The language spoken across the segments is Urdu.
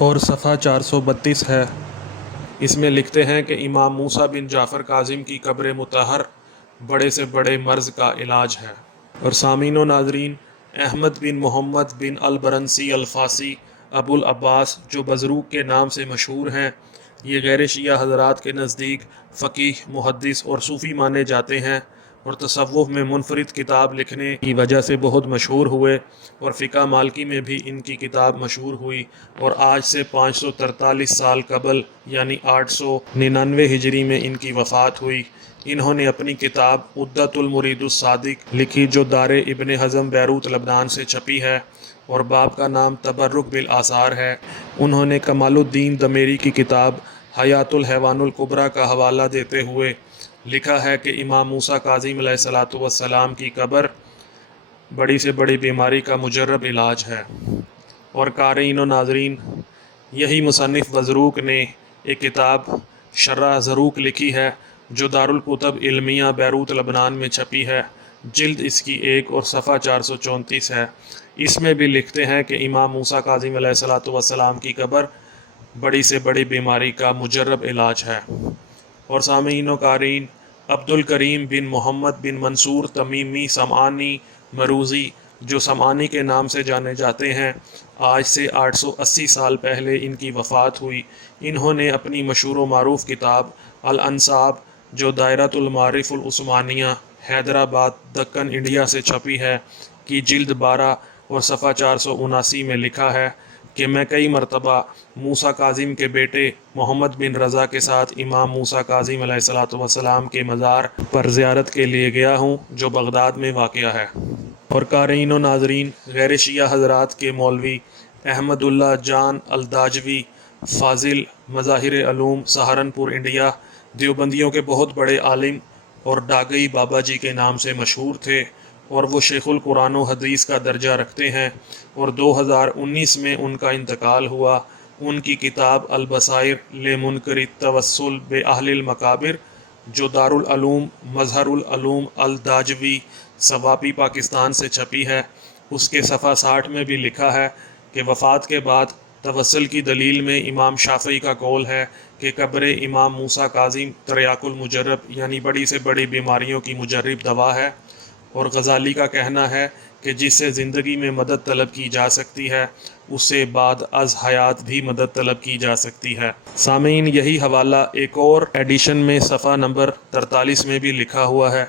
اور صفحہ 432 ہے۔ اس میں لکھتے ہیں کہ امام موسیٰ بن جعفر کاظم کی قبر مطہر بڑے سے بڑے مرض کا علاج ہے۔ اور سامعین و ناظرین، احمد بن محمد بن البرنسی الفاسی ابو العباس، جو بزروق کے نام سے مشہور ہیں، یہ غیر شیعہ حضرات کے نزدیک فقیہ، محدث اور صوفی مانے جاتے ہیں، اور تصوف میں منفرد کتاب لکھنے کی وجہ سے بہت مشہور ہوئے، اور فقہ مالکی میں بھی ان کی کتاب مشہور ہوئی، اور آج سے 543 سال قبل یعنی 899 ہجری میں ان کی وفات ہوئی۔ انہوں نے اپنی کتاب عدۃ المرید الصادق لکھی، جو دار ابن حزم بیروت لبنان سے چھپی ہے، اور باب کا نام تبرک بالآثار ہے۔ انہوں نے کمال الدین دمیری کی کتاب حیات الحیوان الکبریٰ کا حوالہ دیتے ہوئے لکھا ہے کہ امام موسیٰ کاظم علیہ السلام کی قبر بڑی سے بڑی بیماری کا مجرب علاج ہے۔ اور قارئین و ناظرین، یہی مصنف بزروق نے ایک کتاب شرح زروق لکھی ہے، جو دارالکتب علمیہ بیروت لبنان میں چھپی ہے، جلد اس کی 1 اور صفحہ 434 ہے۔ اس میں بھی لکھتے ہیں کہ امام موسیٰ کاظم علیہ السلام کی قبر بڑی سے بڑی بیماری کا مجرب علاج ہے۔ اور سامعین و قارئین، عبد الکریم بن محمد بن منصور تمیمی سمعانی مروزی، جو سمعانی کے نام سے جانے جاتے ہیں، آج سے 880 سال پہلے ان کی وفات ہوئی۔ انہوں نے اپنی مشہور و معروف کتاب الانساب، جو دائرۃ المعارف العثمانیہ حیدرآباد دکن انڈیا سے چھپی ہے، کی جلد 12 اور صفحہ 479 میں لکھا ہے کہ میں کئی مرتبہ موسیٰ کاظم کے بیٹے محمد بن رضا کے ساتھ امام موسیٰ کاظم علیہ السلام کے مزار پر زیارت کے لیے گیا ہوں، جو بغداد میں واقع ہے۔ اور قارئین و ناظرین، غیر شیعہ حضرات کے مولوی احمد اللہ جان الداجوی فاضل مظاہر علوم سہارنپور انڈیا، دیوبندیوں کے بہت بڑے عالم اور ڈاگئی بابا جی کے نام سے مشہور تھے، اور وہ شیخ القرآن و حدیث کا درجہ رکھتے ہیں، اور 2019 میں ان کا انتقال ہوا۔ ان کی کتاب البصائر لمنکر التوسل باہل المقابر، جو دارالعلوم مظہر العلوم الداجوی صوابی پاکستان سے چھپی ہے، اس کے صفحہ 60 میں بھی لکھا ہے کہ وفات کے بعد توسل کی دلیل میں امام شافعی کا قول ہے کہ قبر امام موسیٰ کاظم تریاق المجرب یعنی بڑی سے بڑی بیماریوں کی مجرب دوا ہے، اور غزالی کا کہنا ہے کہ جس سے زندگی میں مدد طلب کی جا سکتی ہے، اس سے بعد از حیات بھی مدد طلب کی جا سکتی ہے۔ سامعین، یہی حوالہ ایک اور ایڈیشن میں صفحہ نمبر 43 میں بھی لکھا ہوا ہے۔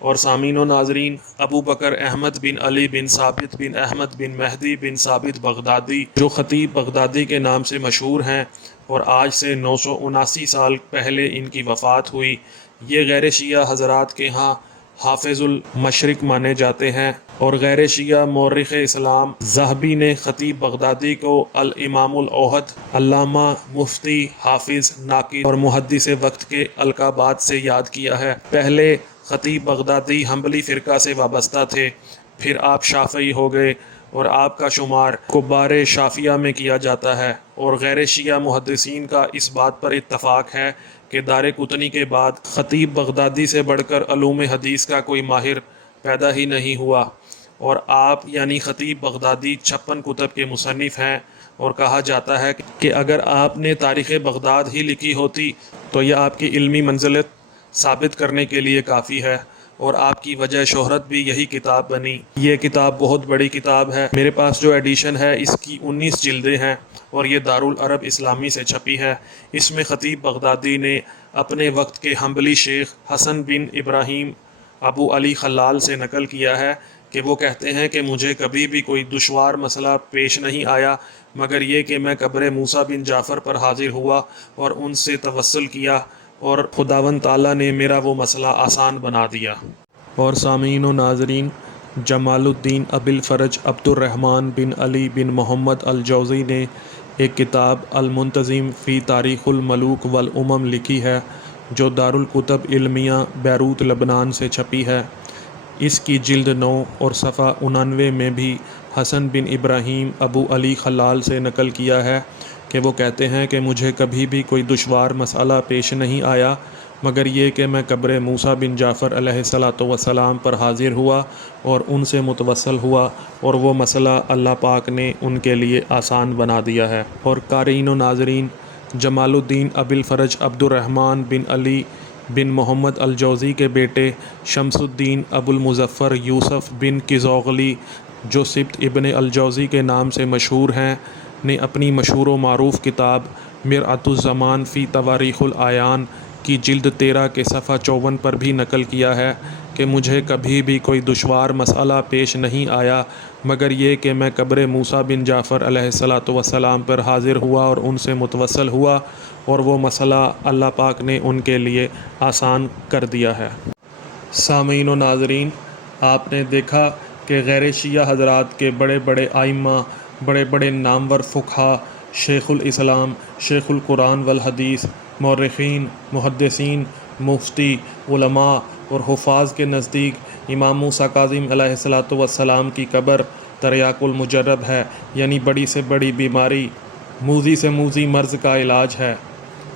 اور سامعین و ناظرین، ابو بکر احمد بن علی بن ثابت بن احمد بن مہدی بن ثابت بغدادی، جو خطیب بغدادی کے نام سے مشہور ہیں، اور آج سے 979 سال پہلے ان کی وفات ہوئی، یہ غیر شیعہ حضرات کے ہاں حافظ المشرق مانے جاتے ہیں۔ اور غیر شیعہ مورخ اسلام ذہبی نے خطیب بغدادی کو الامام الاوحد، علامہ، مفتی، حافظ، ناقد اور محدث وقت کے القابات سے یاد کیا ہے۔ پہلے خطیب بغدادی حنبلی فرقہ سے وابستہ تھے، پھر آپ شافعی ہو گئے، اور آپ کا شمار کبار شافعیہ میں کیا جاتا ہے۔ اور غیر شیعہ محدثین کا اس بات پر اتفاق ہے کہ دار قطنی کے بعد خطیب بغدادی سے بڑھ کر علوم حدیث کا کوئی ماہر پیدا ہی نہیں ہوا، اور آپ یعنی خطیب بغدادی 56 کتب کے مصنف ہیں، اور کہا جاتا ہے کہ اگر آپ نے تاریخ بغداد ہی لکھی ہوتی تو یہ آپ کی علمی منزلت ثابت کرنے کے لیے کافی ہے، اور آپ کی وجہ شہرت بھی یہی کتاب بنی۔ یہ کتاب بہت بڑی کتاب ہے، میرے پاس جو ایڈیشن ہے اس کی 19 جلدیں ہیں، اور یہ دارالعرب اسلامی سے چھپی ہے۔ اس میں خطیب بغدادی نے اپنے وقت کے حنبلی شیخ حسن بن ابراہیم ابو علی خلال سے نقل کیا ہے کہ وہ کہتے ہیں کہ مجھے کبھی بھی کوئی دشوار مسئلہ پیش نہیں آیا مگر یہ کہ میں قبر موسیٰ بن جعفر پر حاضر ہوا اور ان سے توسل کیا، اور خداوند تعالیٰ نے میرا وہ مسئلہ آسان بنا دیا۔ اور سامعین و ناظرین، جمال الدین ابی الفرج عبد الرحمن بن علی بن محمد الجوزی نے ایک کتاب المنتظم فی تاریخ الملوک والامم لکھی ہے، جو دارالکتب علمیہ بیروت لبنان سے چھپی ہے۔ اس کی جلد 9 اور صفحہ 99 میں بھی حسن بن ابراہیم ابو علی خلال سے نقل کیا ہے کہ وہ کہتے ہیں کہ مجھے کبھی بھی کوئی دشوار مسئلہ پیش نہیں آیا مگر یہ کہ میں قبر موسیٰ بن جعفر علیہ السلام پر حاضر ہوا اور ان سے متوسل ہوا، اور وہ مسئلہ اللہ پاک نے ان کے لیے آسان بنا دیا ہے۔ اور قارئین و ناظرین، جمال الدین ابی الفرج عبد الرحمن بن علی بن محمد الجوزی کے بیٹے شمس الدین ابو المظفر یوسف بن کیزوغلی، جو سبط ابن الجوزی کے نام سے مشہور ہیں، نے اپنی مشہور و معروف کتاب مرآت الزمان فی تواریخ العیان کی جلد 13 کے صفحہ 54 پر بھی نقل کیا ہے کہ مجھے کبھی بھی کوئی دشوار مسئلہ پیش نہیں آیا مگر یہ کہ میں قبر موسیٰ بن جعفر علیہ السلام پر حاضر ہوا اور ان سے متوسل ہوا، اور وہ مسئلہ اللہ پاک نے ان کے لیے آسان کر دیا ہے۔ سامعین و ناظرین، آپ نے دیکھا کہ غیر شیعہ حضرات کے بڑے بڑے ائمہ، بڑے بڑے نامور فقہا، شیخ الاسلام، شیخ القرآن والحدیث، مورخین، محدثین، مفتی، علماء اور حفاظ کے نزدیک امام موسیٰ کاظم علیہ السلام کی قبر تریاق المجرب ہے، یعنی بڑی سے بڑی بیماری، موذی سے موذی مرض کا علاج ہے۔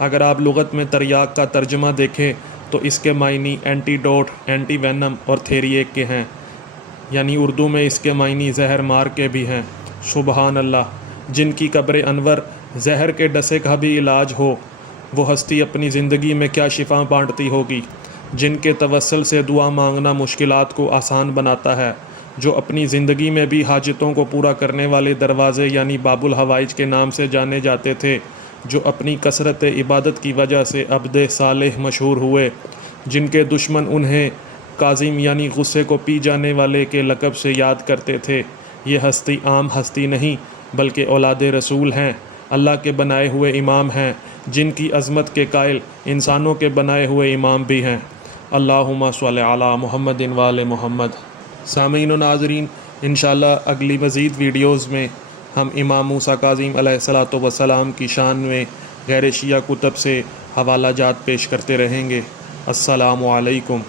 اگر آپ لغت میں تریاق کا ترجمہ دیکھیں تو اس کے معنی اینٹی ڈوٹ، اینٹی وینم اور تھیریک کے ہیں، یعنی اردو میں اس کے معنی زہر مار کے بھی ہیں۔ سبحان اللہ! جن کی قبر انور زہر کے ڈسے کا بھی علاج ہو، وہ ہستی اپنی زندگی میں کیا شفا بانٹتی ہوگی۔ جن کے توسل سے دعا مانگنا مشکلات کو آسان بناتا ہے، جو اپنی زندگی میں بھی حاجتوں کو پورا کرنے والے دروازے یعنی باب الحوائج کے نام سے جانے جاتے تھے، جو اپنی کثرت عبادت کی وجہ سے عبد صالح مشہور ہوئے، جن کے دشمن انہیں کاظم یعنی غصے کو پی جانے والے کے لقب سے یاد کرتے تھے۔ یہ ہستی عام ہستی نہیں بلکہ اولاد رسول ہیں، اللہ کے بنائے ہوئے امام ہیں، جن کی عظمت کے قائل انسانوں کے بنائے ہوئے امام بھی ہیں۔ اللہم صلی علی محمد و آل محمد۔ سامعین و ناظرین، انشاءاللہ اگلی مزید ویڈیوز میں ہم امام موسیٰ کاظم علیہ السلام کی شان میں غیر شیعہ کتب سے حوالہ جات پیش کرتے رہیں گے۔ السلام علیکم۔